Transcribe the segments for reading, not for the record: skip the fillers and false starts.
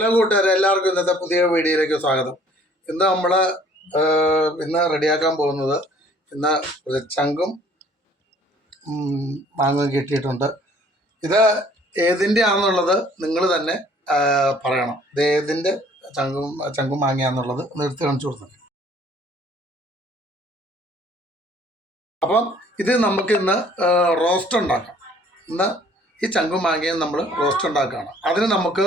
Hello കൂട്ടുകാരെ, എല്ലാവർക്കും ഇന്നത്തെ പുതിയ വീഡിയോയിലേക്ക് സ്വാഗതം. ഇന്ന് നമ്മൾ റെഡിയാക്കാൻ പോകുന്നത് ചങ്കും മാങ്ങയും കിട്ടിയിട്ടുണ്ട്. ഇത് ഏതിൻ്റെ ആണെന്നുള്ളത് നിങ്ങൾ തന്നെ പറയണം. ഇത് ഏതിൻ്റെ ചങ്കും മാങ്ങയാണെന്നുള്ളത് നിർത്തി കാണിച്ചു കൊടുത്തത്. അപ്പം ഇത് നമുക്കിന്ന് റോസ്റ്റ് ഉണ്ടാക്കാം. ഇന്ന് ഈ ചങ്കും മാങ്ങയും നമ്മൾ റോസ്റ്റ് ഉണ്ടാക്കുകയാണ്. അതിന് നമുക്ക്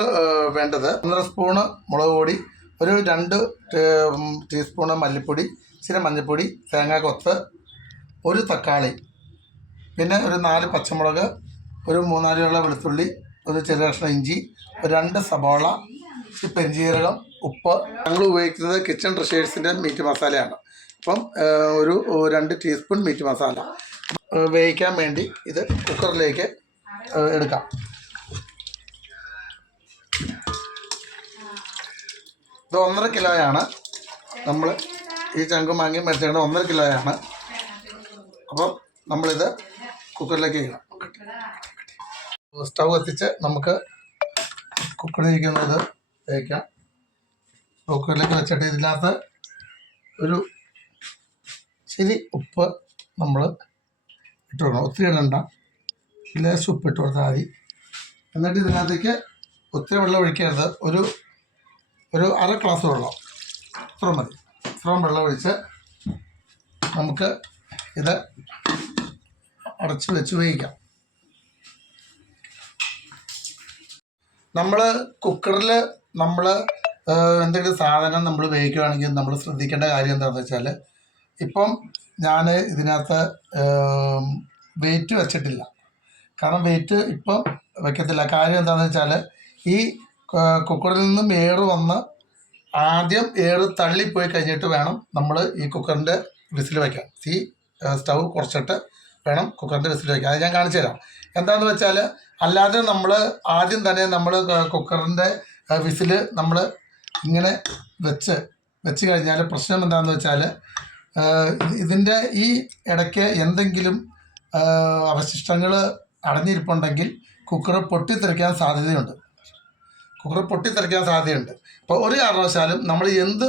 വേണ്ടത് 1.5 സ്പൂണ് മുളക് പൊടി, ഒരു 2 ടീസ്പൂണ് മല്ലിപ്പൊടി, ഇച്ചിരി മഞ്ഞൾപ്പൊടി, തേങ്ങാക്കൊത്ത്, ഒരു തക്കാളി, പിന്നെ ഒരു 4 പച്ചമുളക്, ഒരു 3-4 വെളുത്തുള്ളി, ഒരു ചെറിയ കഷ്ണം ഇഞ്ചി, ഒരു 2 സബോള, പെരിഞ്ജീരകം, ഉപ്പ്. ഞങ്ങൾ ഉപയോഗിക്കുന്നത് കിച്ചൺ ട്രഷേഴ്സിൻ്റെ മീറ്റ് മസാലയാണ്. അപ്പം ഒരു 2 ടീസ്പൂൺ മീറ്റ് മസാല വേവിക്കാൻ വേണ്ടി ഇത് കുക്കറിലേക്ക് എടുക്കാം. ഇത് 1.5 കിലോയാണ്. നമ്മൾ ഈ ചങ്കും മാങ്ങയും മേടിച്ചത് 1.5 കിലോയാണ്. അപ്പം നമ്മളിത് കുക്കറിലേക്ക് ഇടാം. സ്റ്റൗ കത്തിച്ച് നമുക്ക് കുക്കറിലിരിക്കുന്നത് വേവിക്കാം. കുക്കറിലേക്ക് വെച്ചിട്ട് ഇതിനകത്ത് ഒരു ശരി ഉപ്പ് നമ്മൾ ഇട്ട് കൊടുക്കണം. ഒത്തിരി ഇടണ്ട, ലേശം ഉപ്പ് ഇട്ട് കൊടുത്താൽ മതി. എന്നിട്ട് ഇതിനകത്തേക്ക് ഒത്തിരി വെള്ളം ഒഴിക്കരുത്. ഒരു 1/2 ഗ്ലാസ് വെള്ളം, ഇത്രയും മതി. ഇത്രയും വെള്ളം ഒഴിച്ച് നമുക്ക് ഇത് അടച്ച് വെച്ച് വേവിക്കാം. നമ്മൾ കുക്കറിൽ എന്തെങ്കിലും സാധനം നമ്മൾ വേവിക്കുകയാണെങ്കിൽ നമ്മൾ ശ്രദ്ധിക്കേണ്ട കാര്യം എന്താണെന്ന് വെച്ചാൽ, ഇപ്പം ഞാൻ ഇതിനകത്ത് വെയിറ്റ് വെച്ചിട്ടില്ല. കാരണം വെയിറ്റ് ഇപ്പം വയ്ക്കത്തില്ല. കാര്യം എന്താണെന്ന് വെച്ചാൽ, ഈ കുക്കറിൽ നിന്നും എയർ വന്ന് ആദ്യം എയർ തള്ളിപ്പോയി കഴിഞ്ഞിട്ട് വേണം നമ്മൾ ഈ കുക്കറിൻ്റെ വിസിൽ വയ്ക്കാൻ. സ്റ്റൗ കുറച്ചിട്ട് വേണം കുക്കറിൻ്റെ വിസിൽ വയ്ക്കാൻ. അത് ഞാൻ കാണിച്ചു തരാം. എന്താണെന്ന് വെച്ചാൽ, അല്ലാതെ നമ്മൾ ആദ്യം തന്നെ നമ്മൾ കുക്കറിൻ്റെ വിസിൽ നമ്മൾ ഇങ്ങനെ വെച്ച് കഴിഞ്ഞാൽ പ്രശ്നം എന്താണെന്ന് വെച്ചാൽ, ഇതിൻ്റെ ഈ ഇടയ്ക്ക് എന്തെങ്കിലും അവശിഷ്ടങ്ങൾ അടഞ്ഞിരിപ്പുണ്ടെങ്കിൽ കുക്കർ പൊട്ടിത്തെറിക്കാൻ സാധ്യതയുണ്ട്. അപ്പോൾ ഒരു കാരണവശാലും നമ്മൾ എന്ത്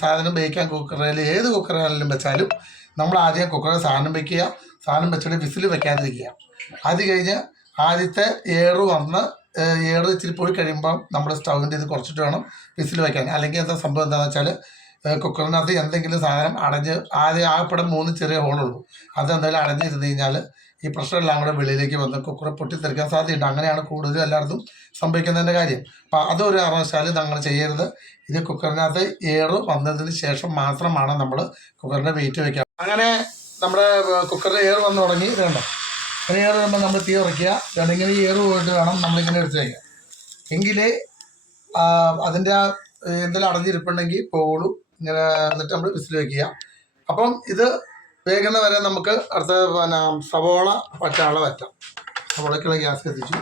സാധനം വേവിക്കാൻ കുക്കറിൽ, ഏത് കുക്കറിലും വെച്ചാലും നമ്മൾ ആദ്യം കുക്കറിൽ സാധനം വെക്കുക. സാധനം വെച്ചിട്ട് വിസിൽ വെക്കാതിരിക്കുക. അത് കഴിഞ്ഞ് ആദ്യത്തെ എയർ ഇച്ചിരി പോയി കഴിയുമ്പം നമ്മൾ സ്റ്റൗവിൻ്റെ ഇത് കുറച്ചിട്ട് വേണം വിസിൽ വയ്ക്കാൻ. അല്ലെങ്കിൽ എന്താ സംഭവം എന്താണെന്ന് വെച്ചാൽ, കുക്കറിനകത്ത് എന്തെങ്കിലും സാധനം ആദ്യം ആകപ്പെടെ 3 ചെറിയ ഹോളുള്ളൂ. അതെന്തായാലും അടഞ്ഞിരുന്ന് കഴിഞ്ഞാൽ ഈ പ്രഷറെല്ലാം കൂടെ വെളിയിലേക്ക് വന്ന് കുക്കർ പൊട്ടിത്തെറിക്കാൻ സാധ്യതയുണ്ട്. അങ്ങനെയാണ് കൂടുതലും എല്ലായിടത്തും സംഭവിക്കുന്നതിൻ്റെ കാര്യം. അപ്പോൾ അതൊരു കാരണവശാലും നമ്മൾ ചെയ്യരുത്. ഇത് കുക്കറിനകത്ത് എയർ വന്നതിന് ശേഷം മാത്രമാണ് നമ്മൾ കുക്കറിൻ്റെ വെയിറ്റ് വയ്ക്കുക. അങ്ങനെ നമ്മുടെ കുക്കറിൽ എയർ വന്ന് തുടങ്ങി. വേണ്ട എയർ വരുമ്പോൾ നമ്മൾ തീ ഉറയ്ക്കുക. ഇങ്ങനെ എയർ പോയിട്ട് വേണം നമ്മളിങ്ങനെ എടുത്ത് വയ്ക്കുക. എങ്കിലേ അതിൻ്റെ എന്തെങ്കിലും അടഞ്ഞിരിപ്പുണ്ടെങ്കിൽ പോകുള്ളൂ. ഇങ്ങനെ എന്നിട്ട് നമ്മൾ വിസിൽ വയ്ക്കുക. അപ്പം ഇത് വേഗം വരെ നമുക്ക് അടുത്ത സവോള വറ്റാം. സവോളയ്ക്കുള്ള ഗ്യാസ് കത്തിച്ചു.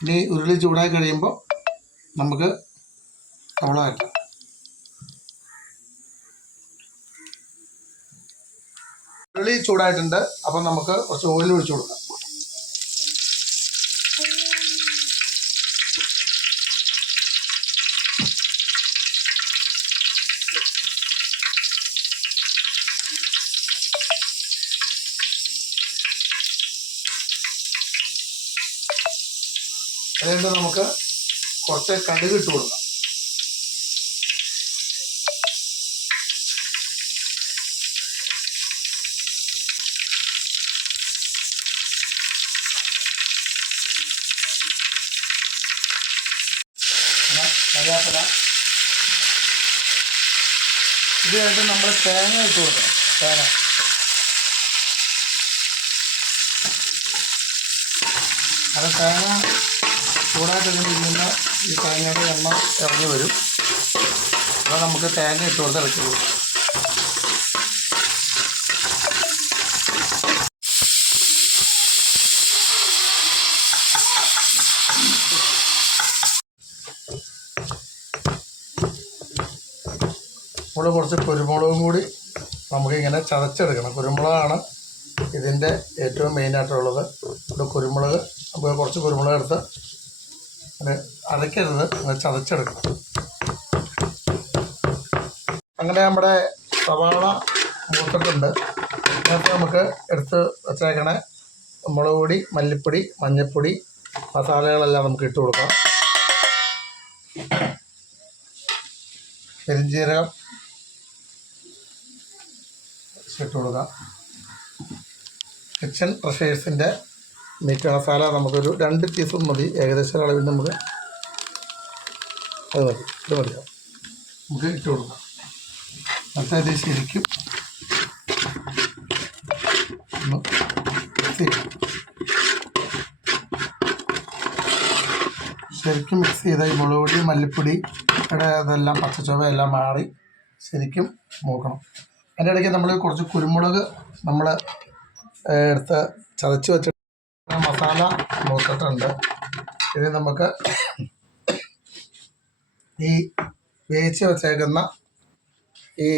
ഇനി ഉരുളി ചൂടായി കഴിയുമ്പോൾ നമുക്ക് സവോള വറ്റാം. ഉരുളി ചൂടായിട്ടുണ്ട്. അപ്പം നമുക്ക് കുറച്ച് ഓയിൽ ഒഴിച്ചു കൊടുക്കാം. അതുകൊണ്ട് നമുക്ക് കുറച്ച് കടുക് ഇട്ട് കൊടുക്കാം. കറിവേപ്പില. ഇത് കഴിഞ്ഞിട്ട് നമ്മൾ തേങ്ങ ഇട്ട് കൊടുക്കണം. തേങ്ങ ചൂടായിട്ട് നിന്ന് ഈ തേങ്ങയുടെ എണ്ണ ഇറങ്ങി വരും. അപ്പോൾ നമുക്ക് തേങ്ങ ഇട്ട് കൊടുത്ത് ഇളക്കി കൊടുക്കും. നമ്മൾ കുറച്ച് കുരുമുളകും കൂടി നമുക്കിങ്ങനെ ചതച്ചെടുക്കണം. കുരുമുളകാണ് ഇതിൻ്റെ ഏറ്റവും മെയിനായിട്ടുള്ളത്. ഇവിടെ കുരുമുളക്, നമുക്ക് കുറച്ച് കുരുമുളക് എടുത്ത് അത് അരയ്ക്കരുത്, അത് ചതച്ചെടുക്കണം. അങ്ങനെ നമ്മുടെ സവാള മൂത്തിട്ടുണ്ട്. അതിനകത്ത് നമുക്ക് എടുത്ത് വച്ചേക്കണ മുളക് പൊടി, മല്ലിപ്പൊടി, മഞ്ഞൾപ്പൊടി, മസാലകളെല്ലാം നമുക്ക് ഇട്ട് കൊടുക്കാം. പെരിഞ്ജീരകം ഇട്ട് കൊടുക്കാം. കിച്ചൺ ട്രഷേഴ്സിൻ്റെ മീറ്റ് മസാല നമുക്കൊരു 2 ടീസ്പൂൺ മതി. ഏകദേശം അളവിൽ നമുക്ക് അത് മതി, ഇത് മതിയാവും. നമുക്ക് ഇട്ട് കൊടുക്കാം. എന്നിട്ട് ഇത് ശരിക്കും ഒന്ന് മിക്സ് ചെയ്യാം. ശരിക്കും മിക്സ് ചെയ്ത ഈ മുളക് പൊടി, മല്ലിപ്പൊടിയുടെ അതെല്ലാം പച്ചച്ചുവ എല്ലാം മാറി ശരിക്കും മൂക്കണം. അതിൻ്റെ ഇടയ്ക്ക് നമ്മൾ കുറച്ച് കുരുമുളക് നമ്മൾ എടുത്ത് ചതച്ച് വെച്ചിട്ട് മസാല മൂത്തിട്ടുണ്ട്. ഇനി നമുക്ക് ഈ വേവിച്ച് വെച്ചേക്കുന്ന ഈ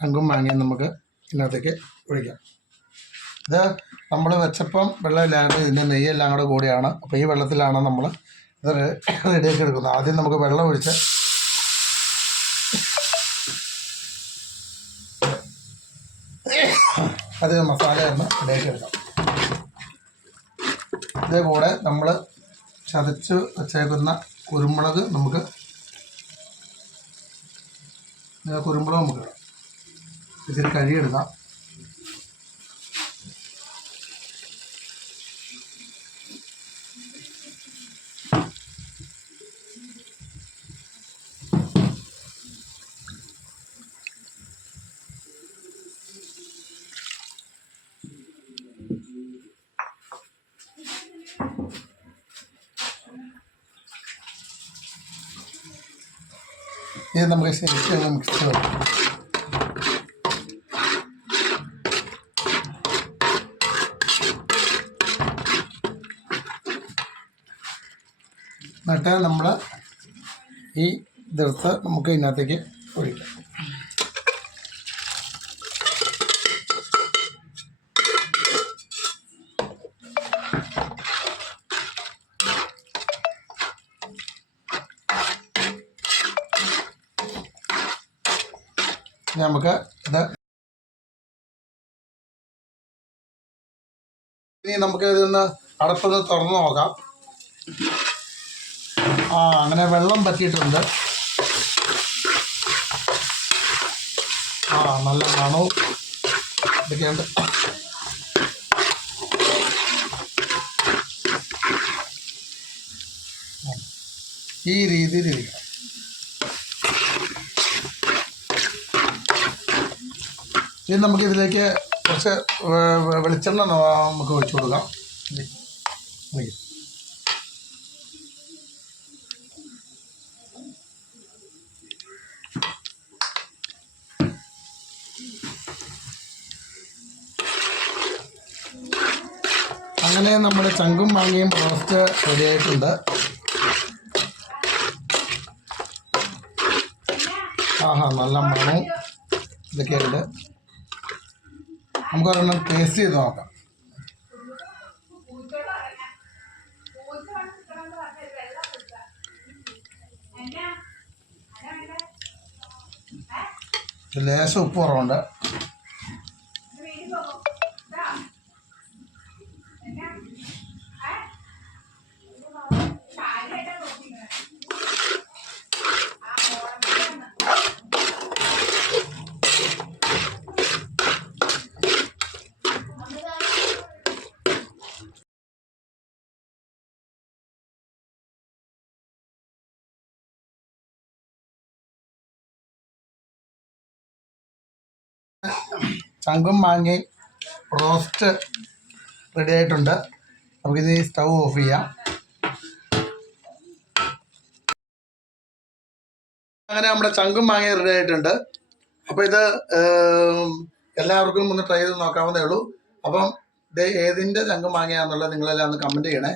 ചങ്കും മാങ്ങയും നമുക്ക് ഇതിനകത്തേക്ക് ഒഴിക്കാം. ഇത് നമ്മൾ വെച്ചപ്പം വെള്ളമില്ലാണ്ട് ഇതിൻ്റെ നെയ്യെല്ലാം കൂടെ കൂടിയാണ്. അപ്പോൾ ഈ വെള്ളത്തിലാണ് നമ്മൾ ഇത് റെഡിയാക്കി എടുക്കുന്നത്. ആദ്യം നമുക്ക് വെള്ളം ഒഴിച്ച് അത് മസാല ഒന്ന് റെഡിയാക്കി എടുക്കാം. ഇതേപോലെ നമ്മൾ ചതച്ച് വെച്ചേക്കുന്ന കുരുമുളക് നമുക്ക് ഇടാം. ഇത്തിരി കഴുകിയെടുക്കാം. ഇത് നമുക്ക് ശരിക്കും മിക്സ് ചെയ്യാം. എന്നിട്ട് നമ്മൾ ഈ ഇതെടുത്ത് നമുക്ക് ഇതിനകത്തേക്ക് ഒഴിക്കാം. നമുക്ക് ഇത് ഇനി നമുക്ക് ഇതൊന്ന് അടപ്പൊന്ന് തുറന്ന് നോക്കാം. അങ്ങനെ വെള്ളം പറ്റിയിട്ടുണ്ട്. നല്ല മണവും ഇതൊക്കെയുണ്ട്. ഈ രീതിയിൽ ഇരിക്കണം. ഇനി നമുക്കിതിലേക്ക് കുറച്ച് വെളിച്ചെണ്ണ നമുക്ക് ഒഴിച്ചു കൊടുക്കാം. അങ്ങനെ നമ്മുടെ ചങ്കും മാങ്ങയും റോസ്റ്റ് റെഡി ആയിട്ടുണ്ട്. നല്ല മണവും ഇതൊക്കെയുണ്ട്. നമുക്കൊരെണ്ണം ടേസ്റ്റ് ചെയ്ത് നോക്കാം. ലേശം ഉപ്പ് കുറവുണ്ട്. ചങ്കും മാങ്ങയും റോസ്റ്റ് റെഡി ആയിട്ടുണ്ട്. നമുക്കിത് സ്റ്റൗ ഓഫ് ചെയ്യാം. അങ്ങനെ നമ്മുടെ ചങ്കും മാങ്ങയും റെഡി ആയിട്ടുണ്ട്. അപ്പോൾ ഇത് എല്ലാവർക്കും ഒന്ന് ട്രൈ ചെയ്ത് നോക്കാവുന്നതേ ഉള്ളൂ. അപ്പം ഇത് ഏതിൻ്റെ ചങ്കും മാങ്ങയാണെന്നുള്ളത് നിങ്ങളെല്ലാം ഒന്ന് കമൻറ്റ് ചെയ്യണേ.